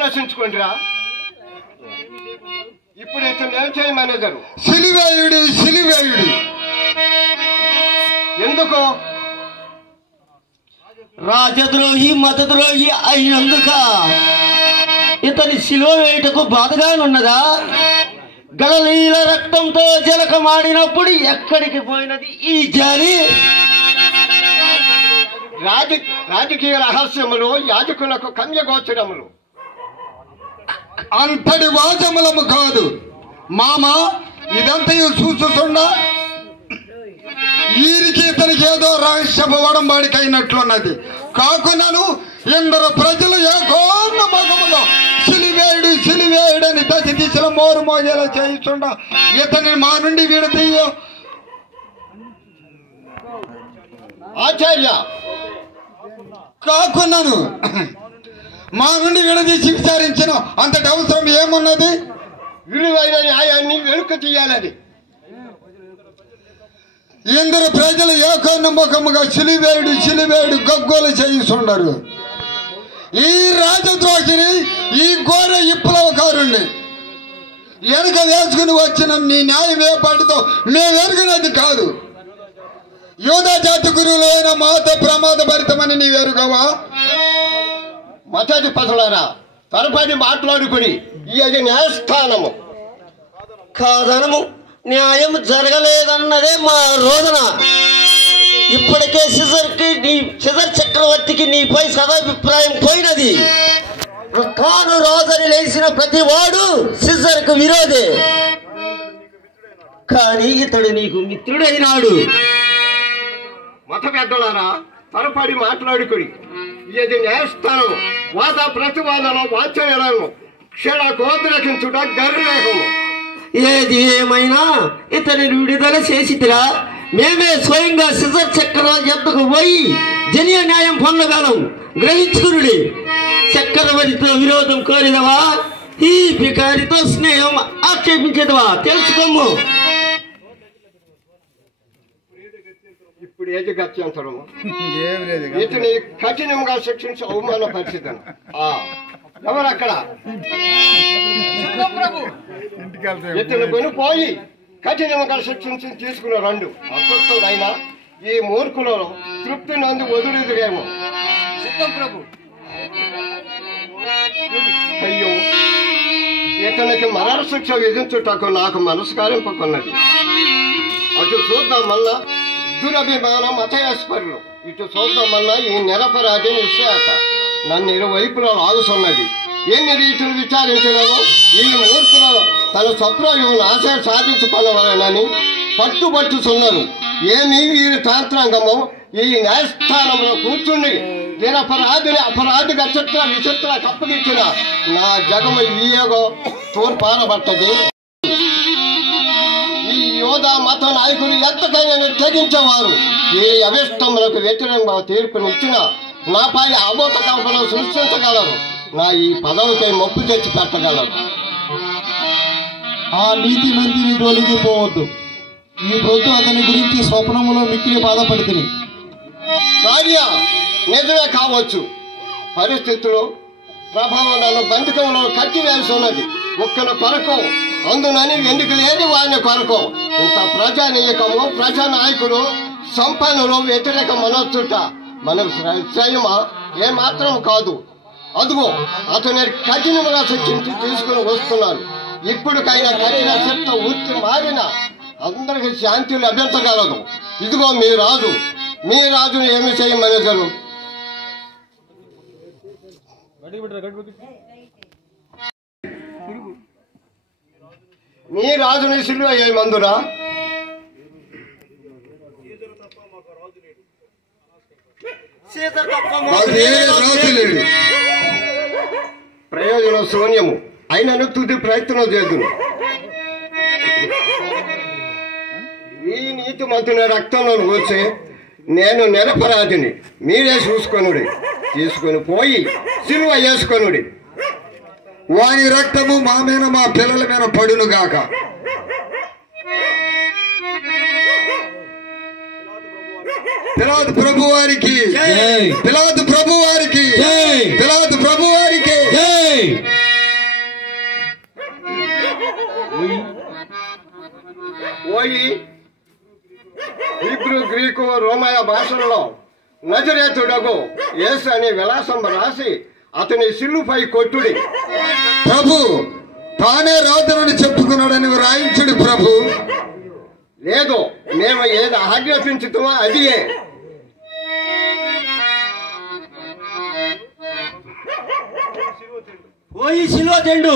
ఆలోచించుకోండిరా. ఇప్పుడు ఇతను ఏం చేయ మేనేజరు? సిలివేయుడి. ఎందుకు? రాజద్రోహి మతద్రోహి అయినందుక ఇతని శిలువ వేయటకు బాధగానున్నదా? గలలీల రక్తంతో జలకమాడినప్పుడు ఎక్కడికి పోయినది ఈ జాలి? రాజకీయ రహస్యములు యాజకులకు కన్యగోచరములు. అంతటి వాచములము కాదు మామ. ఇదంతయు చూస్తుండా వీరికి ఇతనికి ఏదో రహస్యపు వడంబాడికి అయినట్లున్నది. కాకున్నాను ఎందరో ప్రజలు ఏకోన్మములో సిలివేయుడని దశ దిశలో మోరు మోజేలా చేయిస్తుండా ఇతని మా నుండి విడతీయో. ఆచార్య కాకున్నాను మా నుండి విడదీసి విచారించిన అంతటి అవసరం ఏమున్నది? విలువైన న్యాయాన్ని వెనుక తీయాలని ఎందరు ప్రజలు ఏకోన్ముఖముగా సిలివేయుడు గగ్గోలు చేయిస్తుండరు. ఈ రాజద్రోహిని, ఈ ఘోర విప్లవకారుణ్ణి వెనుక వేసుకుని వచ్చిన నీ న్యాయం ఏ పాటితో మేమెరుగినది కాదు. యూదా జాతి గురువులైన మాతో ప్రమాదభరితమని నీ ఎరుగవా? మతాధిపతులారా, తరపడి మాట్లాడుకుని ఇది న్యాయస్థానము కాదనము. న్యాయం జరగలేదన్నదే మా రోదన. ఇప్పటికే సిజర్ చక్రవర్తికి నీపై సదాభిప్రాయం పోయినది. తాను రాజని లేచిన ప్రతి వాడు సిజర్కు విరోధే. కానీ ఇతడు నీకు మిత్రుడైనాడు. మత పెద్దలారా, తరపడి మాట్లాడుకుని ఇది న్యాయస్థానము. వాద ప్రతివాదన వాచనము క్షణ కోద్రకించుట గర్వేహము. ఏది ఏమైనా ఇతనిని విడుదల చేసిరా. మేమే స్వయంగా సిజర్ చక్రవర్తి ఎద్దకు పోయి జనీయ న్యాయం పొందగలం. గ్రహించుకురుడి. చక్రవర్తితో విరోధం కోరిదవా? ఈ బికారితో స్నేహం ఆక్షేపించేదవా? తెలుసుకోము. ఇప్పుడు ఏది గత్యంతరము? ఇతని కఠినంగా శిక్షించి అవమానపరిచిదను. ఎవరక్కడ? ఇతను కొనిపోయి కఠినంగా శిక్షించి తీసుకున్న రెండు అతృప్తుడైనా ఈ మూర్ఖులలో తృప్తి నందు వదులుదురేమో. అయ్యో, ఇతనికి మరణ శిక్ష విధించుటకు నాకు మనస్కారింపకున్నది. అటు చూద్దామన్నా దురభిమానం మతయాస్పరులు, ఇటు చూద్దామన్నా ఈ నిరపరాధి నిశ్చేత నన్ను ఇరువైపులో లాగుతున్నది. ఎన్ని రీతులు విచారించినను ఈ మూర్ఖులలో తన స్వప్రయోగం ఆశయ సాధించుకోవాలని పట్టుబట్టుతున్నారు. ఏమి వీరి తాంత్రాంగమో ఈ న్యాయస్థానంలో కూర్చుండి నిరపరాధిని అపరాధిగా విచిత్ర కప్పగించిన నా జగము ఈయగో తోర్పారబట్టది. ఈ యోధా మత నాయకులు ఎంతకైనా తెగించేవారు ఈ అవిష్టములకు వ్యతిరేకంగా తీర్పునిచ్చిన నాపై అబోధ కల్పన సృష్టించగలరు. నా ఈ పదవిపై మొప్పు తెచ్చి పెట్టగలరు. ఆ నీతి మంత్రిని జోలికి పోవద్దు. ఈ పొద్దు అతని గురించి స్వప్నములో మిక్కిలి బాధపడుతుంది. కార్య నిజమే కావచ్చు. పరిస్థితులు ప్రభావం నన్ను బంధకంలో కట్టివేస్తున్నది. ఒక్కల కొరకు అందునని ఎందుకు లేని వారిని కొరకు ఇంత ప్రజానీయకము, ప్రజానాయకులు, సంపన్నులు వ్యతిరేక మనస్సుట మన శ్రమ ఏమాత్రం కాదు. అదుగో అతని కఠినంగా శిక్షించి తీసుకుని వస్తున్నారు. ఇప్పటికైనా కరీనా చెత్త వృత్తి మారిన అందరికి శాంతి లభించగలదు. ఇదిగో మీ రాజును ఏమి చేయమనేజరు? మీ రాజుని సిలువ ఏమందురా? ప్రయోజనం శూన్యము అయినను తుది ప్రయత్నం చేద్దును. ఈ నీతి మంతుని రక్తంలో వచ్చి నేను నిరపరాధిని, మీరే చూసుకొనుడి. తీసుకొని పోయి సిలువ వేసుకొనుడి. వాని రక్తము మా మీద మా పిల్లల మీద పడును గాక. పిలాతు ప్రభు వారికి, పిలాతు ప్రభు వారికి, పిలాతు ప్రభు వారికి. హీబ్రూ, గ్రీకు, రోమయ భాషల్లో నజరేతుడగు యేసు అనే విలాసం రాసి అతని సిలుపై కొట్టుడి. ప్రభు తానే రాజునని చెప్పుకున్నాడని వ్రాయించుడి ప్రభు. లేదు, మేము ఏది ఆజ్ఞాపించుతామో అదియే. పోయి సిలువ తెండు.